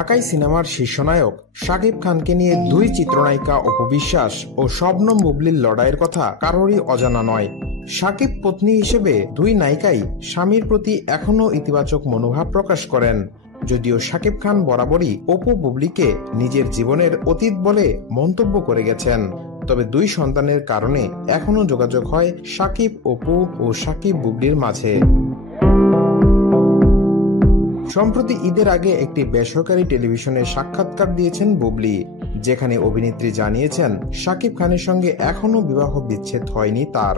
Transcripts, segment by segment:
ঢাকাই সিনেমার শীর্ষনায়ক শাকিব খানকে নিয়ে দুই চিত্রনায়িকা অপু বিশ্বাস ও শবনম বুবলির লড়াইয়ের কথা কারোরই অজানা নয়। শাকিব পত্নী হিসেবে দুই নায়িকাই স্বামীর প্রতি এখনো ইতিবাচক মনোভাব প্রকাশ করেন, যদিও শাকিব খান বরাবরই অপু বুবলিকে নিজের জীবনের অতীত বলে মন্তব্য করে গেছেন। তবে দুই সন্তানের কারণে এখনো যোগাযোগ হয় শাকিব অপু ও শাকিব বুবলির মাঝে। সম্প্রতি ঈদের আগে একটি বেসরকারি টেলিভিশনে সাক্ষাৎকার দিয়েছেন বুবলি, যেখানে অভিনেত্রী জানিয়েছেন শাকিব খানের সঙ্গে এখনো বিবাহ বিচ্ছেদ হয়নি তার।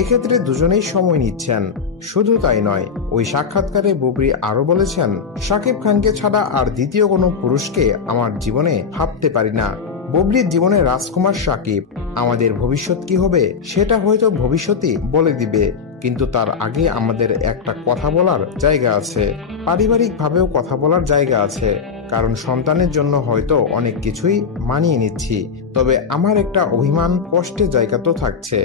এক্ষেত্রে দুজনেই সময় নিচ্ছেন। শুধু তাই নয়, ওই সাক্ষাৎকারে বুবলি আরো বলেছেন, শাকিব খানকে ছাড়া আর দ্বিতীয় কোনো পুরুষকে আমার জীবনে ভাবতে পারি না। বুবলির জীবনে রাজকুমার শাকিব। আমাদের ভবিষ্যৎ কি হবে সেটা হয়তো ভবিষ্যৎই বলে দিবে, কিন্তু তার আগে আমাদের একটা কথা বলার জায়গা আছে, পারিবারিক ভাবেও কথা বলার জায়গা আছে। কারণ সন্তানের জন্য হয়তো অনেক কিছুই মানিয়ে নিচ্ছি, তবে আমার একটা অভিমান কষ্টের জায়গা তো থাকছে।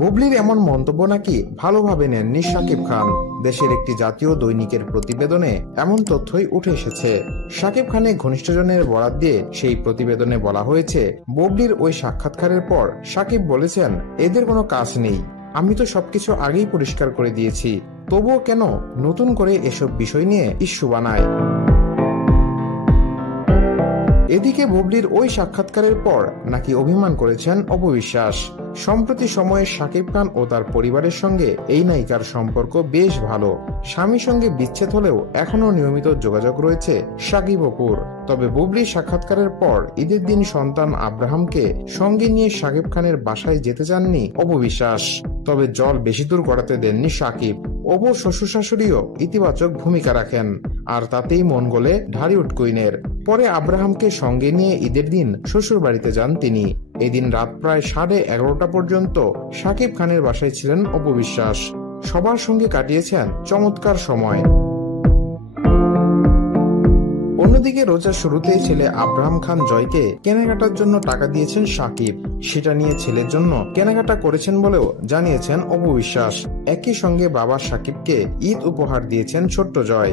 বুবলির এমন মন্তব্য নাকি ভালোভাবে নেননি শাকিব খান। দেশের একটি জাতীয় দৈনিকের প্রতিবেদনে এমন তথ্যই উঠে এসেছে। শাকিব খানের ঘনিষ্ঠজনের বরাত দিয়ে সেই প্রতিবেদনে বলা হয়েছে, বুবলির ওই সাক্ষাৎকারের পর শাকিব বলেছেন, এদের কোনো কাজ নেই, আমি তো সবকিছু আগেই পরিষ্কার করে দিয়েছি, তবুও কেন নতুন করে এসব বিষয় নিয়ে ইস্যু বানায়। এদিকে বুবলির ওই সাক্ষাৎকারের পর নাকি অভিমান করেছেন অপু বিশ্বাস। সম্প্রতি সময়ে শাকিব খান ও তার পরিবারের সঙ্গে এই নায়িকার সম্পর্ক বেশ ভালো। স্বামীর সঙ্গে বিচ্ছেদ হলেও এখনো নিয়মিত যোগাযোগ রয়েছে শাকিব অপুর। তবে বুবলির সাক্ষাৎকারের পর ঈদের দিন সন্তান আব্রাহামকে সঙ্গে নিয়ে শাকিব খানের বাসায় যেতে চাননি অপু বিশ্বাস। তবে জল বেশি দূর গড়াতে দেননি শাকিব। অপুর শ্বশুর শাশুড়িও ইতিবাচক ভূমিকা রাখেন, আর তাতেই মন গলে ঢালিউড কুইনের। পরে আব্রাহামকে সঙ্গে নিয়ে ঈদের দিন শ্বশুর বাড়িতে যান তিনি। এদিন রাত প্রায় 11:30 পর্যন্ত শাকিব খানের বাসায় ছিলেন অপু বিশ্বাস। সবার সঙ্গে কাটিয়েছেন চমৎকার সময়। অন্যদিকে রোজার শুরুতেই ছেলে আব্রাহাম খান জয়কে কেনাকাটার জন্য টাকা দিয়েছেন শাকিব। সেটা নিয়ে ছেলের জন্য কেনাকাটা করেছেন বলেও জানিয়েছেন অপু বিশ্বাস। একই সঙ্গে বাবা শাকিবকে ঈদ উপহার দিয়েছেন ছোট্ট জয়।